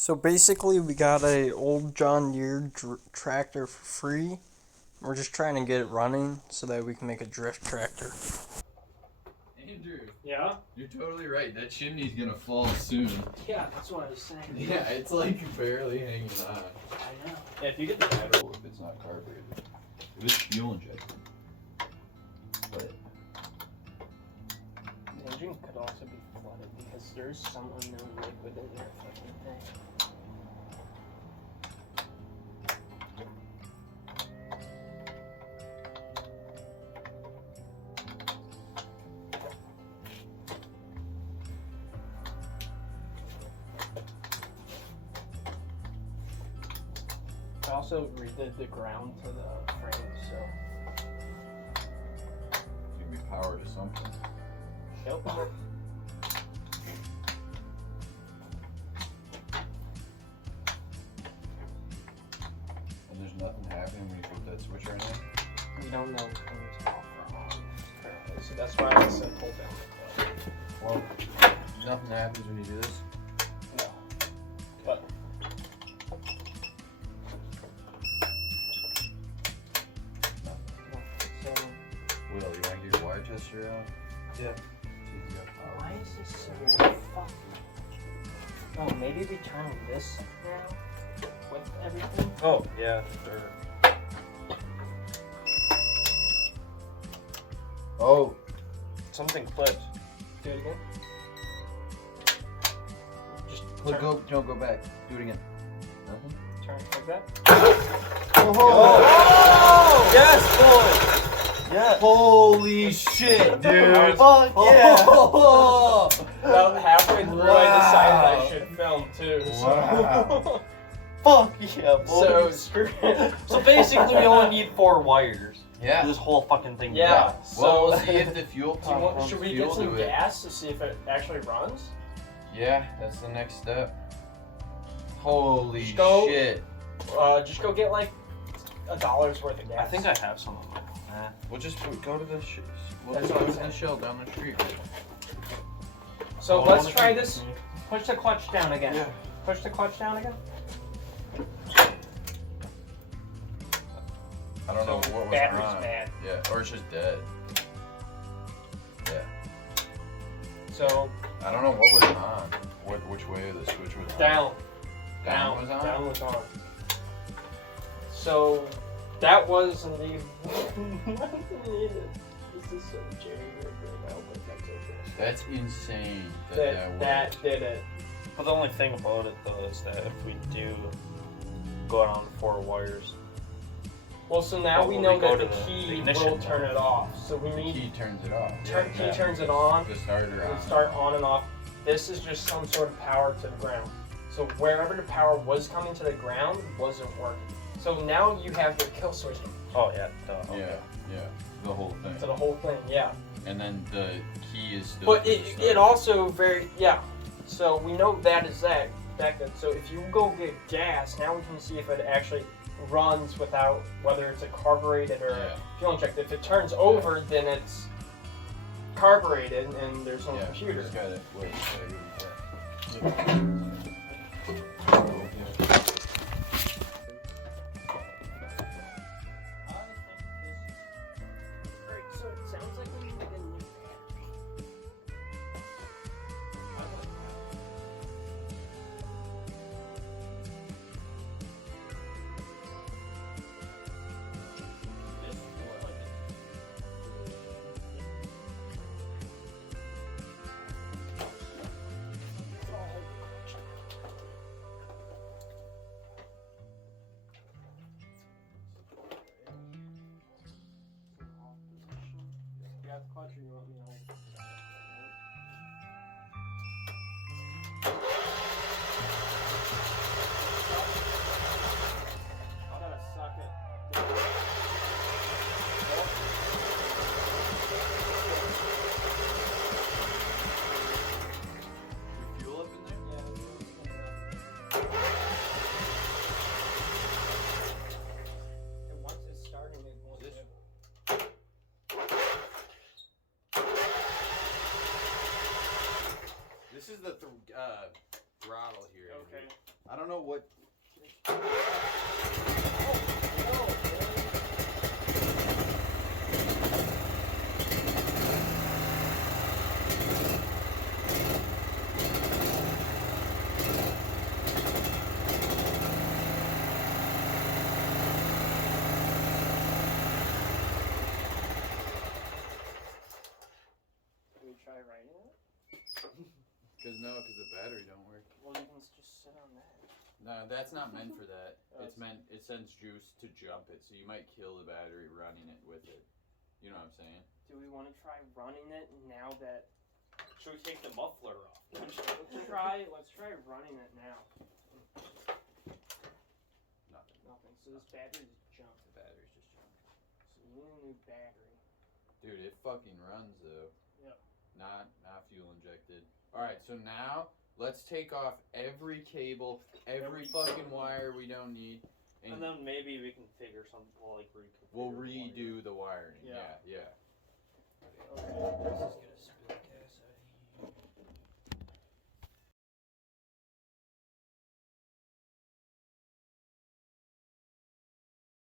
So basically, we got a old John Deere tractor for free. We're just trying to get it running so that we can make a drift tractor. Andrew, Yeah? you're totally right. That chimney's gonna fall soon. Yeah, that's what I was saying. Yeah, it's like barely hanging on. I know. Yeah, if you get the battery. If it's not carbureted. If it's fuel injected. But The engine could also be flooded because there's some unknown liquid in that fucking thing. I also redid the ground to the frame, so. it's gonna be power to something. Yep. And there's nothing happening when you flip that switch right now. We don't know if it's off or on currently, so that's why I said hold down. Well, nothing happens when you do this. No. But. So. Will, you wanna get your wire tester out? Yeah. See if you got power. Why is this so fucking? Oh, maybe we turn this now with everything. Oh, yeah, sure. Oh, Something clipped. Do it again. Just click, turn, go back. Do it again. Nothing? turn like that. Oh! Yes, boy! Yeah. Holy shit, dude! Fuck yeah! About halfway through, I decided I should film too. So. Wow. Fuck yeah, boy! So screw it. So basically, we only need 4 wires. Yeah. This whole fucking thing. Yeah. Well, we'll So see if the fuel pump pumps should we fuel get some to it. gas to see if it actually runs? Yeah, that's the next step. Holy Just go- shit. Just go get like $1's worth of gas. I think I have some of them. We'll just go to the we'll That's just what go I'm to the saying. shell down the street. So Oh, I let's wanna try keep this. it. Push the clutch down again. Yeah. Push the clutch down again. I don't know what was Battery's on. bad. Yeah, or it's just dead. Yeah. So I don't know what was on. Which way the switch was on. down. Down was on? Down was on. So that was needed. This is so jaded right now, but that's okay. That's insane That did it. But the only thing about it, though, is that if we do go out on 4 wires, Well, so now But we when know we go that to the the key ignition will turn it off. So we The need key turns it off. key turns it on. The starter on. and start on and off. This is just some sort of power to the ground. So wherever the power was coming to the ground wasn't working. So now you have your kill switch oh yeah, duh. Yeah, yeah. The whole thing. to the whole thing, yeah. And then the key is still. But to the it starter. also yeah. So we know that is that back then. So if you go get gas, now we can see if it actually runs without whether it's a carbureted or Yeah. fuel injected. If it turns over, then it's carbureted and there's no Yeah, computer. Just gotta wait. Alright, so it sounds like we need a new battery. You got the clutch or you want me to hold it? I gotta suck it. Fuel up in there? Yeah, and once it's starting, it won't This- get- don't know what. Can we try writing it? Because the battery don't work. Well, you can just sit on that. No, that's not meant for that. Oh, It's meant, it sends juice to jump it, so you might kill the battery running it with it. You know what I'm saying? Do we want to try running it now that? Should we take the muffler off? Let's try running it now. Nothing. Nothing. So this battery's junk. The battery's just junk. So you need a new battery. Dude, it fucking runs though. Yep. Not fuel injected. Alright, so now let's take off every cable, every fucking wire we don't need. And then maybe we can figure something like we'll redo the wiring. Yeah. Yeah. Okay.